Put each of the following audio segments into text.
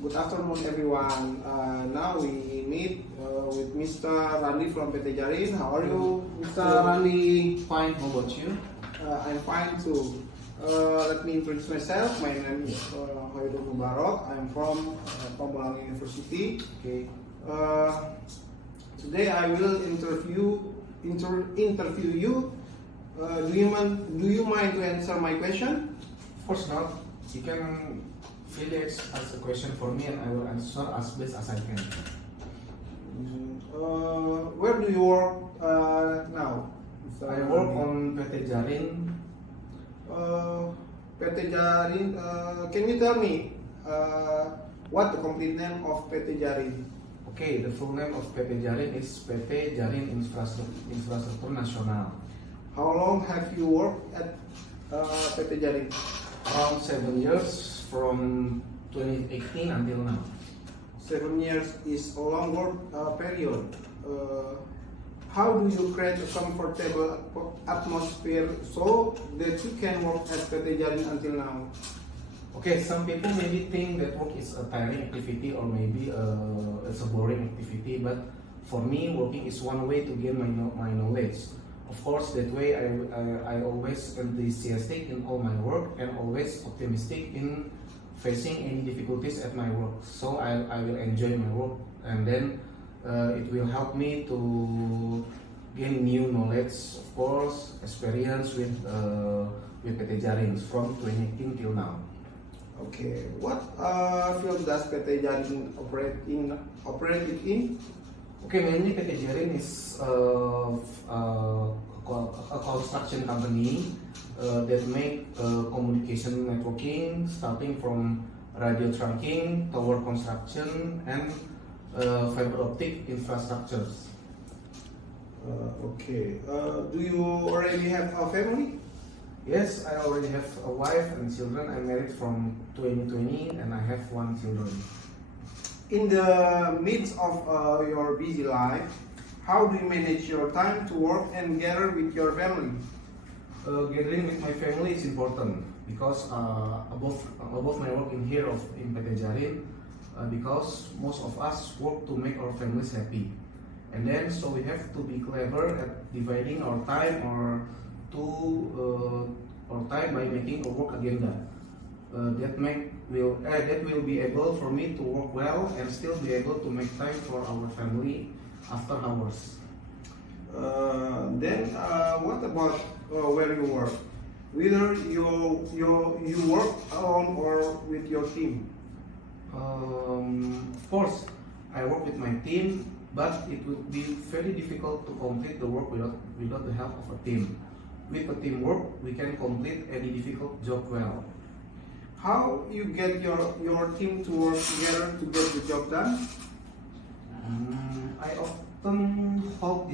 Good afternoon, everyone. Now we meet with Mr. Randy from PT Jarin. How are you, Mr. Randy? Fine, how about you? I'm fine too. Let me introduce myself. My name is Hoyrul Mubarak. I'm from Pamulang University. Okay. Today I will interview you. Do you mind to answer my question? Of course not. You can freely ask a question for me and I will answer as best as I can. Where do you work now? I work on PT Jarin. PT Jarin, can you tell me what the complete name of PT Jarin? Okay, the full name of PT Jarin is PT Jarin Infrastruktur Nasional. How long have you worked at PT Jarin? Around 7 years from 2018 until now. 7 years is a long work period. How do you create a comfortable atmosphere so that you can work at PT Jarin until now? Okay, some people maybe think that work is a tiring activity or maybe it's a boring activity, but for me, working is one way to gain my knowledge. Of course, that way I always enthusiastic in all my work and always optimistic in facing any difficulties at my work. So I will enjoy my work and then it will help me to gain new knowledge, of course, experience with PT Jarin from 2018 till now. Okay, what field does PT Jarin operate in? Okay, mainly PT Jarin is a construction company that make communication networking, starting from radio trunking, tower construction, and fiber optic infrastructures. Okay, do you already have a family? Yes, I already have a wife and children. I'm married from 2020 and I have one children. In the midst of your busy life, how do you manage your time to work and gather with your family? Gathering with my family is important because above my work in PT Jarin, because most of us work to make our families happy, and then so we have to be clever at dividing our time by making a work agenda. That will be able for me to work well and still be able to make time for our family after hours. Then what about where you work? Whether you work alone or with your team? Of course, I work with my team, but it would be very difficult to complete the work without the help of a team. With a teamwork, we can complete any difficult job well. How you get your team to work together to get the job done? I often hold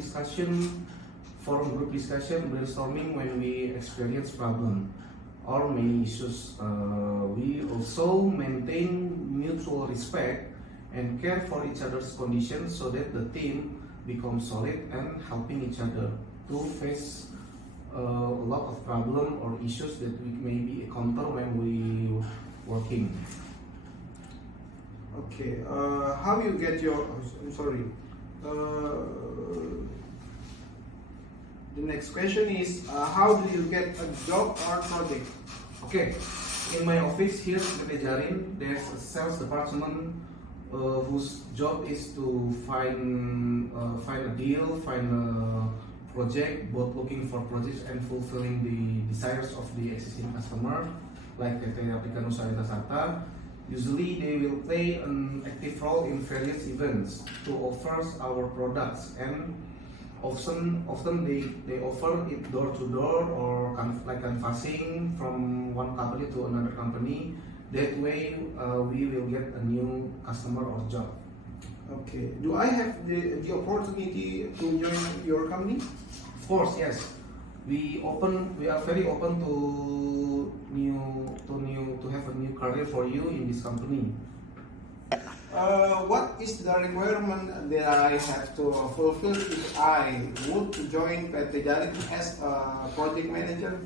forum group discussion, brainstorming when we experience problem or many issues. We also maintain mutual respect and care for each other's conditions so that the team becomes solid and helping each other to face a lot of problem or issues that we maybe encounter when we working. Okay, how you get your? The next question is how do you get a job or project? Okay, in my office here at PT Jarin, there's a sales department whose job is to find a deal, find a project, both looking for projects and fulfilling the desires of the existing customer, like PT Rapika Nusa Intasarta. Usually they will play an active role in various events to offer our products, and often they offer it door to door or like canvassing from one company to another company. That way we will get a new customer or job. Okay. Do I have the opportunity to join your company? Of course, yes. We are very open to have a new career for you in this company. What is the requirement that I have to fulfill if I would to join PT Jarin as a project manager?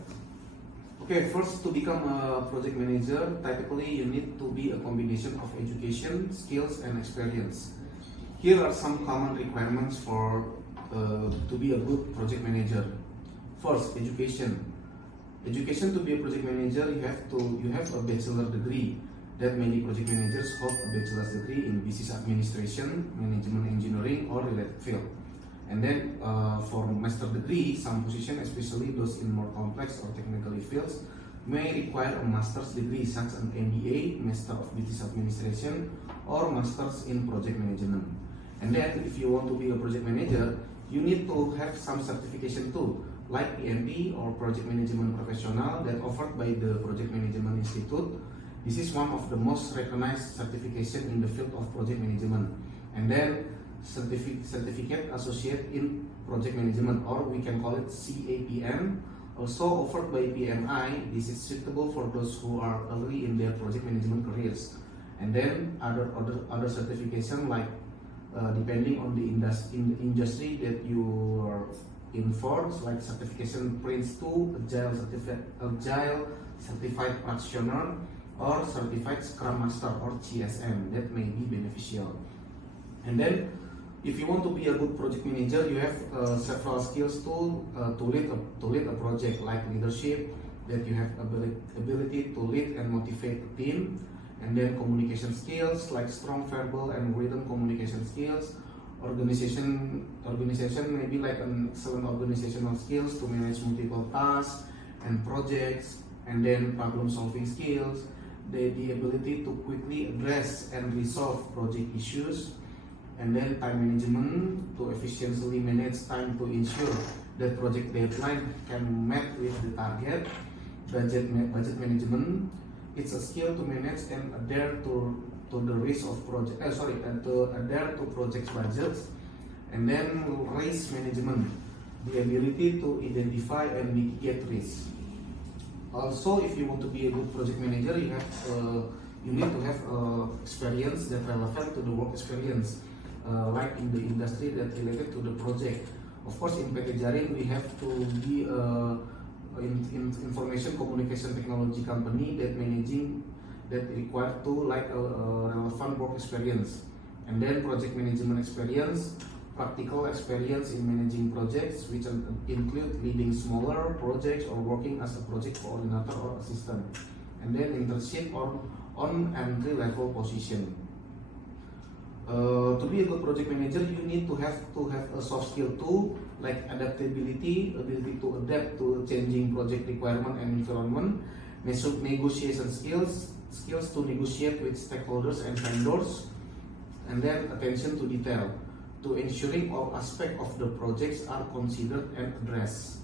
Okay, first, to become a project manager, typically you need to be a combination of education, skills, and experience. Here are some common requirements for to be a good project manager. First, education. Education, to be a project manager, you have a bachelor degree. That many project managers hold a bachelor's degree in business administration, management engineering, or related field. And then for master degree, some positions, especially those in more complex or technical fields, may require a master's degree such as an MBA, Master of Business Administration, or Masters in Project Management. And then if you want to be a project manager, you need to have some certification too, like PMP or Project Management Professional that offered by the Project Management Institute. This is one of the most recognized certification in the field of project management. And then Certificate Associate in Project Management, or we can call it CAPM, also offered by PMI. This is suitable for those who are early in their project management careers. And then other certification, like depending on the industry that you are in for, like certification Prince 2, Agile Certified Practitioner, or Certified Scrum Master, or CSM, that may be beneficial. And then if you want to be a good project manager, you have several skills to lead a project, like leadership, that you have ability to lead and motivate a team. And then communication skills, like strong verbal and written communication skills. Organization maybe like an excellent organizational skills to manage multiple tasks and projects. And then problem solving skills, the ability to quickly address and resolve project issues. And then time management, to efficiently manage time to ensure that project deadline can be met with the target. Budget management, it's a skill to manage and adhere to the risk of project. To adhere to project budgets. And then risk management, the ability to identify and mitigate risk. Also, if you want to be a good project manager, you need to have experience that relevant to the work experience, like in the industry that related to the project. Of course, in PT Jaring we have to be in information communication technology company that require to like a relevant work experience. And then project management experience, practical experience in managing projects, which include leading smaller projects or working as a project coordinator or assistant. And then internship or on entry level position. To be a good project manager, you need to have a soft skill too, like adaptability, ability to adapt to changing project requirement and environment, negotiation skills to negotiate with stakeholders and vendors, and then attention to detail, to ensuring all aspects of the projects are considered and addressed.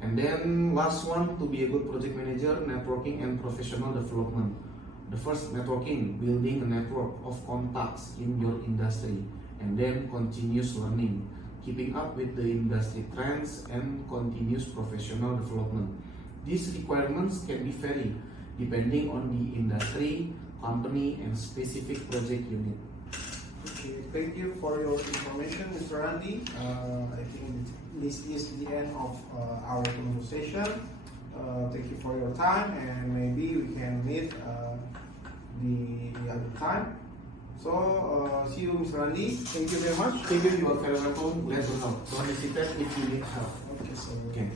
And then last one, to be a good project manager, networking and professional development. The first, networking, building a network of contacts in your industry, and then continuous learning, keeping up with the industry trends and continuous professional development. These requirements can be varied depending on the industry, company, and specific project unit. Okay, thank you for your information, Mr. Randy. I think this is the end of our conversation. Thank you for your time, and maybe we can meet the other time. So, see you, Mr. Randy. Thank you very much. Thank you. You are very welcome. Glad to help. Don't hesitate if you need help. Okay, so Okay.